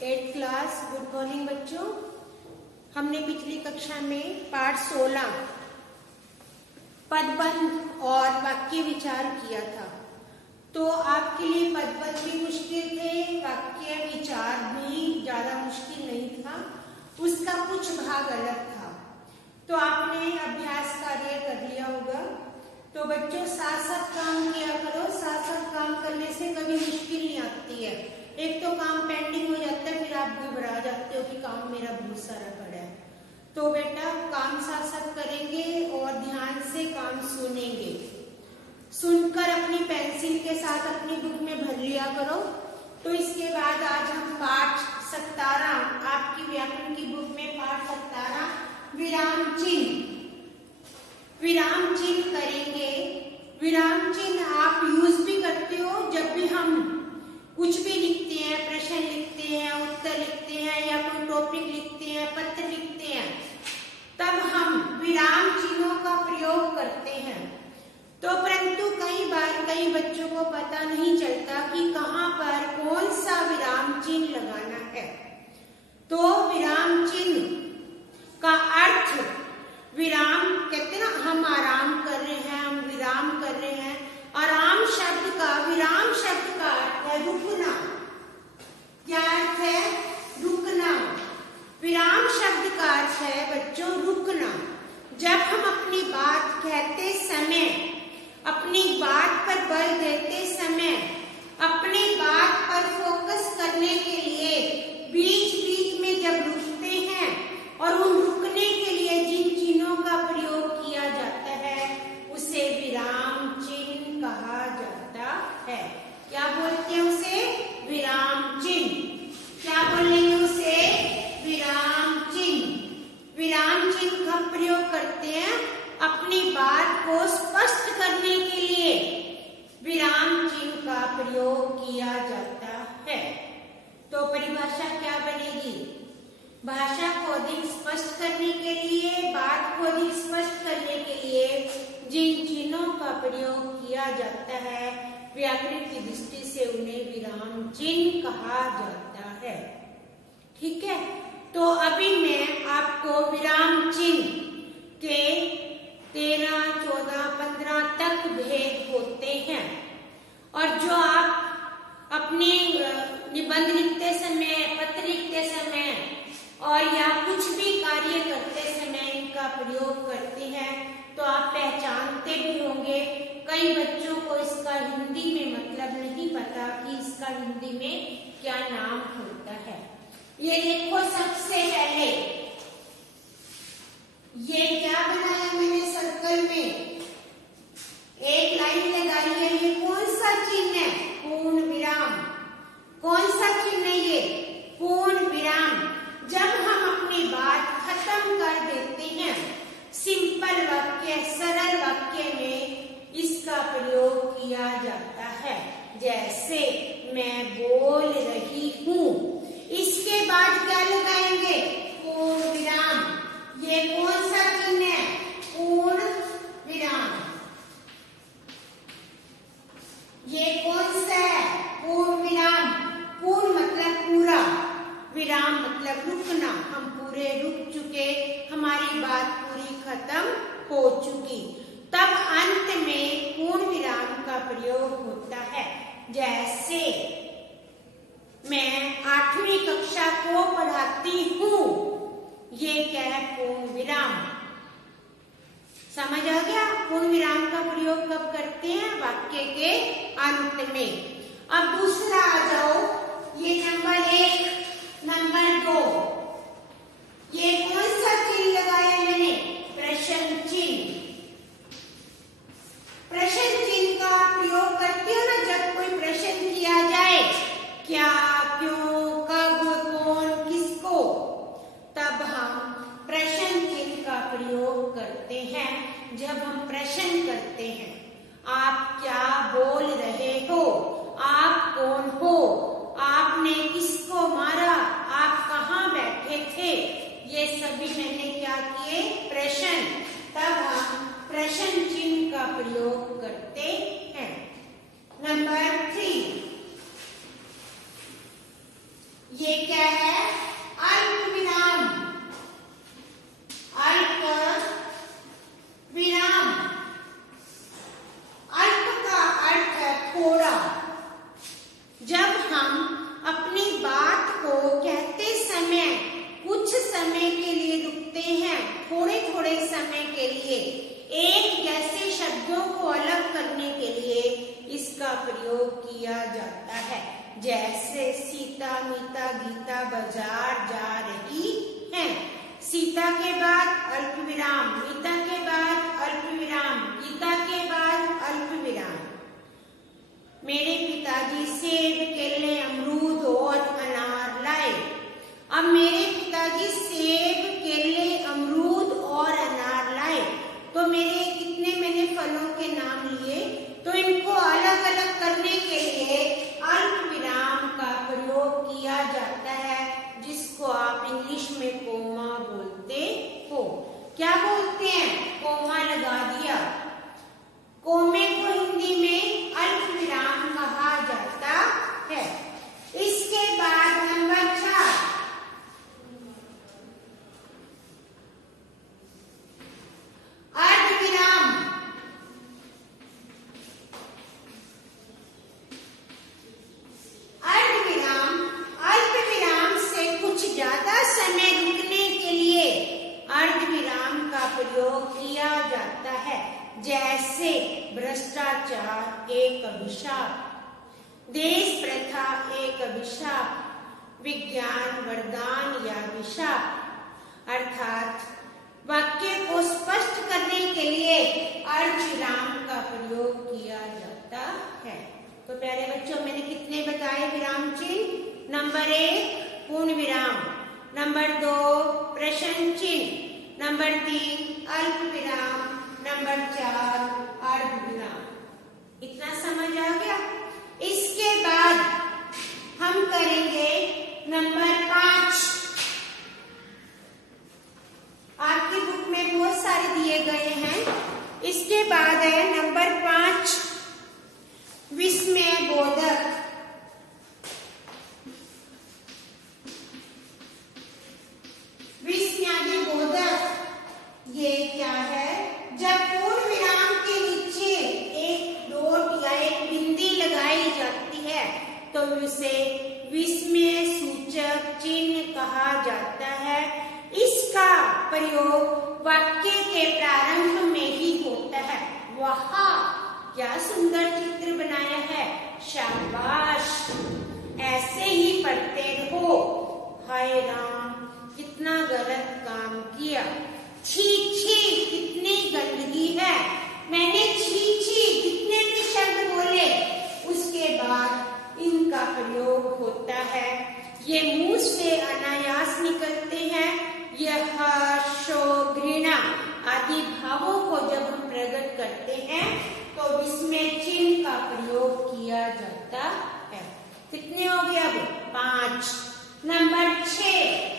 8th class. Good morning बच्चों। हमने पिछली कक्षा में पाठ 16 पदबंध और वाक्य विचार किया था। तो आपके लिए पदबंध भी मुश्किल थे, वाक्य विचार भी ज्यादा मुश्किल नहीं था, उसका कुछ भाग अलग था। तो आपने अभ्यास कार्य कर लिया होगा। तो बच्चों साथ साथ काम किया करो, साथ साथ काम करने से कभी मुश्किल नहीं आती है। एक तो काम पेंडिंग हो जाता है, फिर आप घबरा जाते हो कि काम मेरा बहुत सारा पड़ा है। तो बेटा काम साथ साथ करेंगे और ध्यान से काम सुनेंगे। सुनकर अपनी पेंसिल के साथ अपनी बुक में भर लिया करो। तो इसके बाद आज हम पाठ 17 आपकी व्याकरण की बुक में पाठ 17 विराम चिन्ह करेंगे। विराम चिन्ह आप यूज भी करते हो जब भी हम कुछ भी लिखते हैं, प्रश्न लिखते हैं, उत्तर लिखते हैं या कोई टॉपिक लिखते हैं, पत्र लिखते हैं, तब हम विराम चिन्हों का प्रयोग करते हैं। तो परंतु कई बार कई बच्चों को पता नहीं चलता कि कहाँ पर कौन सा विराम चिन्ह लगाना है। तो विराम चिन्ह का अर्थ, विराम कहते हैं ना, हम आराम कर रहे हैं, हम विराम कर रहे हैं। आराम शब्द का, विराम शब्द का अर्थ है रुकना। क्या अर्थ है? रुकना। विराम शब्द का अर्थ है बच्चों रुकना। जब हम अपनी बात कहते समय, अपनी बात पर बल देते समय, अपनी बात पर फोकस करने के लिए बीच बीच में जब रुकते हैं और उन रुकने के लिए जिन चिन्हों का प्रयोग किया जाता है उसे विराम चिन्ह कहा जाता है। क्या बोलते हैं उसे? विराम चिन्ह। क्या बोलेंगे उसे? विराम चिन्ह। विराम चिन्ह का प्रयोग करते हैं अपनी बात को स्पष्ट करने के लिए विराम चिन्ह का प्रयोग किया जाता है। तो परिभाषा क्या बनेगी? भाषा को अधिक स्पष्ट करने के लिए, बात को अधिक स्पष्ट करने के लिए जिन चिन्हों का प्रयोग किया जाता है व्याकरण की दृष्टि से उन्हें विराम चिन्ह कहा जाता है। ठीक है। तो अभी मैं आपको विराम चिन्ह के 13, 14, 15 तक भेद होते हैं और जो आप अपने निबंध लिखते समय, पत्र लिखते समय और या कुछ भी कार्य करते समय इनका प्रयोग करते हैं तो आप पहचानते भी होंगे। कई बच्चों को इसका हिंदी में मतलब नहीं पता कि इसका हिंदी में क्या नाम होता है। ये देखो, सबसे पहले ये क्या बनाया मैंने सर्कल में, एक लाइन लगाई है। ये कौन सा चिन्ह है? पूर्ण विराम। कौन सा चिन्ह है ये? पूर्ण विराम। जब हम अपनी बात खत्म कर देते हैं सिंपल वाक्य, सरल वाक्य में इसका प्रयोग किया जाता है। जैसे मैं बोल रही हूँ, इसके बाद क्या लगाएंगे? पूर्ण विराम। ये कौन सा चिन्ह है? पूर्ण विराम। ये कौन सा है? पूर्ण विराम। पूर्ण मतलब पूरा, विराम मतलब रुकना। हम पूरे रुक चुके, हमारी बात पूरी खत्म हो चुकी, तब अंत में पूर्ण विराम का प्रयोग होता है। जैसे मैं 8वीं कक्षा को पढ़ाती हूँ, ये क्या है? पूर्ण विराम। समझ आ गया? पूर्ण विराम का प्रयोग कब करते हैं? वाक्य के अंत में। अब दूसरा आ जाओ, ये नंबर 1, नंबर 2, ये कौन सा चिन्ह लगाया मैंने? प्रश्न चिन्ह। प्रश्न चिन्ह का प्रयोग करते हो ना जब कोई प्रश्न किया जाए, क्या, क्यों, कब, कौन, किसको, तब हम प्रश्न चिन्ह का प्रयोग करते हैं। जब हम प्रश्न करते हैं, आप क्या बोल रहे हो? आप कौन हो? आपने किसको मारा? आप कहाँ बैठे थे? ये सभी मैंने क्या किए? प्रश्न। तब हम प्रश्न चिन्ह का प्रयोग करते हैं। नंबर 3, ये क्या है? थोड़े समय के लिए एक जैसे शब्दों को अलग करने के लिए इसका प्रयोग किया जाता है। जैसे सीता मीता गीता बाजार जा रही है। सीता के बाद अल्प विराम, मीता के बाद अल्प विराम, गीता के बाद अल्प विराम। मेरे पिताजी सेब केले अमरूद और अनार लाए। अब मेरे पिताजी सेब केले अमरूद और अनार लाए, तो मेरे कितने मैंने फलों के नाम लिए, तो इनको अलग अलग करने के लिए अल्प विराम का प्रयोग किया जाता है, जिसको आप इंग्लिश में कोमा बोलते हो। क्या बोलते हैं? कोमा लगा दिया। कोमे को हिंदी में अल्प विराम कहा जाता है। इसके बाद नंबर 4, अर्धविराम। अर्धविराम अल्प विराम से कुछ ज्यादा समय रुकने के लिए अर्धविराम का प्रयोग किया जाता है। जैसे भ्रष्टाचार एक अभिशाप, देश प्रथा एक अभिशाप, विज्ञान वरदान या अभिशाप। अर्थात वाक्य को स्पष्ट करने के लिए अर्धविराम का प्रयोग किया जाता है। तो प्यारे बच्चों, मैंने कितने बताए विराम चिन्ह? नंबर 1 पूर्ण विराम, नंबर 2 प्रश्न चिन्ह, नंबर 3 अल्प विराम, नंबर 4 अर्धविराम। इतना समझ आ गया? इसके बाद हम करेंगे नंबर 5। आपकी बुक में बहुत सारे दिए गए हैं। इसके बाद है नंबर 5 विस्मय बोधक। विस्मय बोधक ये क्या है? जब पूर्ण विराम के नीचे एक डॉट या एक बिंदी लगाई जाती है तो उसे विस्मय सूचक चिन्ह कहा जाता है। इसका प्रयोग वाक्य के प्रारंभ में ही होता है। वाह, क्या सुंदर चित्र बनाया है, शाबाश, ऐसे ही पढ़ते रहो। हाय राम, कितना गलत काम किया। छी छी, कितनी गंदगी है। मैंने छी छी कितने भी शब्द बोले, उसके बाद इनका प्रयोग होता है। ये मुंह से अनायास निकलते हैं। यह शोक घृणा आदि भावों को जब हम प्रकट करते हैं तो विस्मय चिन्ह का प्रयोग किया जाता है। कितने हो गए अब? 5। नंबर 6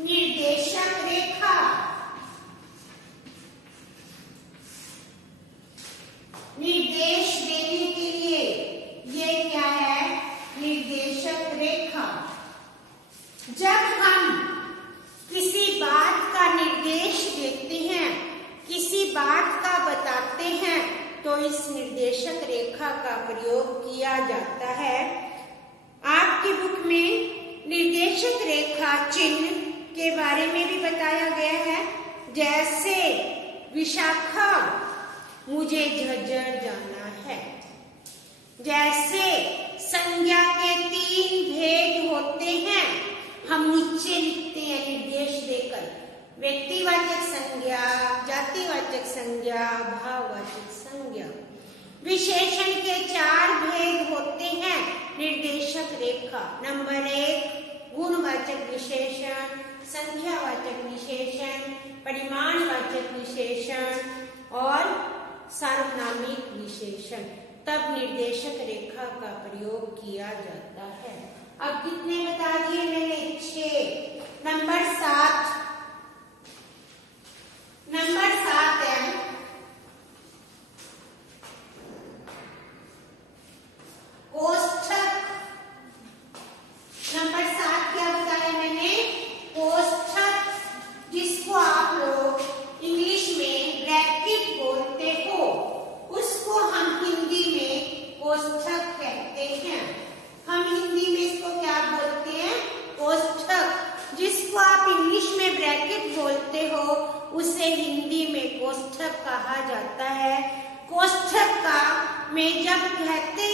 निर्देशक रेखा। निर्देश देने के लिए ये क्या है? निर्देशक रेखा। जब हम किसी बात का निर्देश देते हैं, किसी बात का बताते हैं, तो इस निर्देशक रेखा का प्रयोग किया जाता है। आपकी बुक में निर्देशक रेखा चिन्ह के बारे में भी बताया गया है। जैसे विशाखा, मुझे झज्जर जाना है। जैसे संज्ञा के 3 भेद होते हैं, हम नीचे लिखते हैं निर्देश देकर। व्यक्तिवाचक संज्ञा, जातिवाचक संज्ञा, भाववाचक संज्ञा। विशेषण के 4 भेद होते हैं निर्देशक रेखा। नंबर 1 गुणवाचक विशेषण, संख्यावाचक विशेषण, परिमाणवाचक विशेषण और सार्वनामिक विशेषण। तब निर्देशक रेखा का प्रयोग किया जाता है। अब कितने बता दिए मैंने? 6। नंबर 7 है कोष्ठक। नंबर 7 क्या बताया मैंने? कोष्ठक, जिसको आप लोग इंग्लिश में ब्रैकेट बोलते हो, उसको हम हिंदी में कोष्ठक कहते हैं। हम हिंदी में इसको क्या बोलते हैं? कोष्ठक। जिसको आप इंग्लिश में जब कहते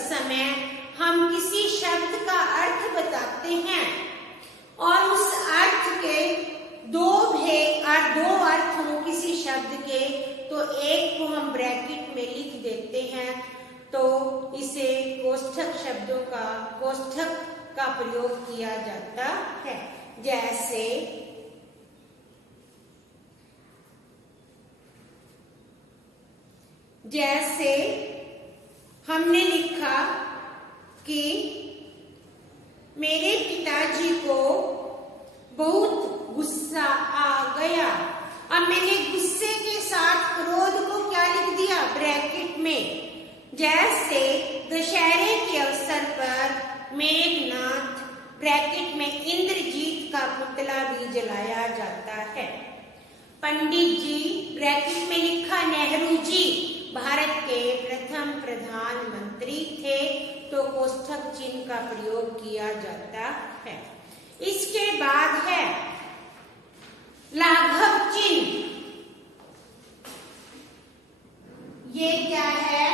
समय हम किसी शब्द का अर्थ बताते हैं और उस अर्थ के दो अर्थ हो किसी शब्द के, तो एक को हम ब्रैकेट में लिख देते हैं, तो इसे कोष्ठक का प्रयोग किया जाता है। जैसे हमने लिखा कि मेरे पिताजी को बहुत गुस्सा आ गया। अब मैंने गुस्से के साथ क्रोध को क्या लिख दिया? ब्रैकेट में। जैसे दशहरे के अवसर पर मेघनाथ ब्रैकेट में इंद्रजीत का पुतला भी जलाया जाता है। पंडित जी ब्रैकेट में लिखा नेहरू जी भारत के प्रथम प्रधानमंत्री थे, तो कोष्ठक चिन्ह का प्रयोग किया जाता है। इसके बाद है लाघव चिन्ह। ये क्या है?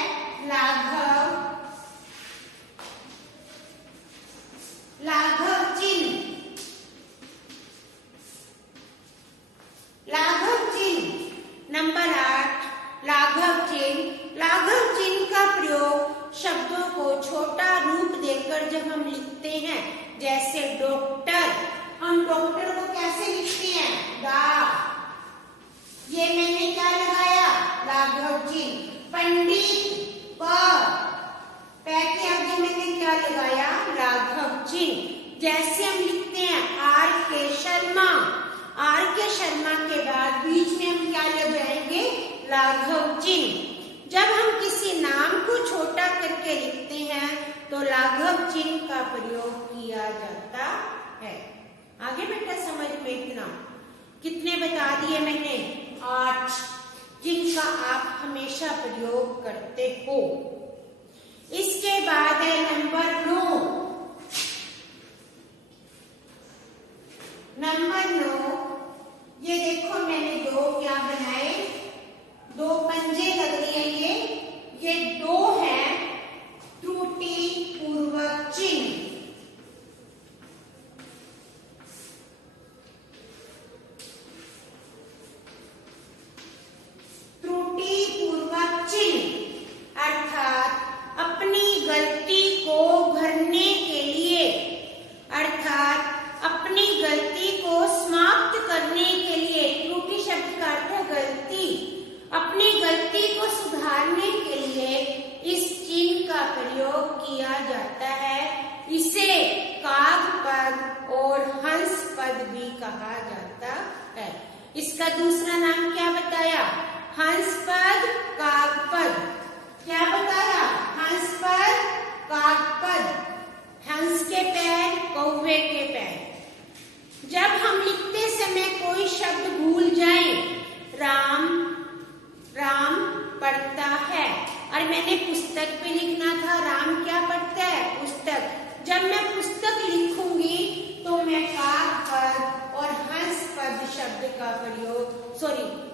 लाघव चिन्ह। लाघव चिन्ह नंबर 8, लाघव चिन्ह। लाघव चिन्ह का प्रयोग शब्दों को छोटा रूप देकर जब हम लिखते हैं, जैसे डॉक्टर, हम डॉक्टर को कैसे लिखते हैं? डा। ये मैंने क्या लगाया? लाघव चिन्ह। पंडित पे के आगे मैंने क्या लगाया? लाघव चिन्ह। जैसे हम लिखते हैं आर के शर्मा, आर के शर्मा के बाद बीच में हम क्या लगाएंगे? लाघव चिन्ह। जब हम किसी नाम को छोटा करके लिखते हैं तो लाघव चिन्ह का प्रयोग किया जाता है। आगे बेटा समझ में इतना कितने बता दिए मैंने? 8, जिनका आप हमेशा प्रयोग करते हो। इसके बाद है नंबर 9। नंबर 9, ये देखो मैंने 2 क्या बनाए? 2 पंजे लग रही है। ये 2 है त्रुटि पूर्वक चिन्ह। त्रुटि पूर्वक चिन्ह अर्थात अपनी गलती को भरने के लिए, अर्थात अपनी गलती को समाप्त करने के लिए। त्रुटि शब्द का अर्थ है गलती। अपनी गलती को सुधारने के लिए इस चिन्ह का प्रयोग किया जाता है। इसे कागपद और हंस पद भी कहा जाता है। इसका दूसरा नाम क्या बताया? हंस पद, कागपद। क्या बताया? हंस पद, कागपद। हंस के पैर, कौवे के पैर। जब हम लिखते समय कोई शब्द भूल जाएं, राम पढ़ता है, और मैंने पुस्तक पे लिखना था, राम क्या पढ़ता है? पुस्तक। जब मैं पुस्तक लिखूंगी तो मैं कागपद और हंस पद शब्द का प्रयोग,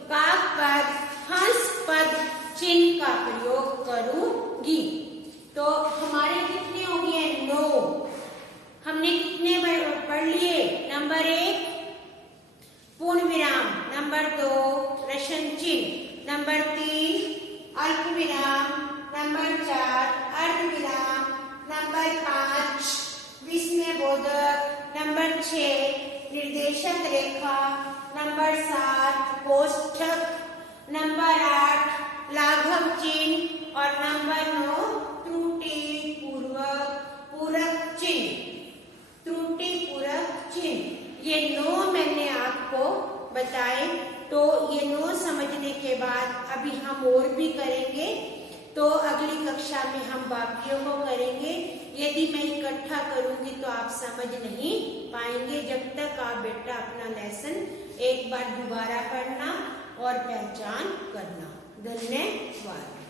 कागपद हंस पद चिन्ह का प्रयोग करूंगी। तो हमारे कितने हो गए? 9। हमने कितने पढ़ लिए? नंबर 1 पूर्ण विराम, नंबर 2 प्रश्न चिन्ह, नंबर 3 अल्प विराम, नंबर 4 अर्ध विराम, नंबर 5 विस्मयबोधक, नंबर 6 निर्देशक रेखा, नंबर 7 कोष्ठक, नंबर 8 लाघव चिन्ह और नंबर 9 त्रुटि पूरक चिन्ह। त्रुटि पूरक चिन्ह ये 9 मैंने आपको बताए। तो ये 9 समझने के बाद अभी हम और भी करेंगे, तो अगली कक्षा में हम बाकियों को करेंगे। यदि मैं इकट्ठा करूंगी तो आप समझ नहीं पाएंगे। जब तक आप बेटा अपना लेसन एक बार दोबारा पढ़ना और पहचान करना। धन्यवाद।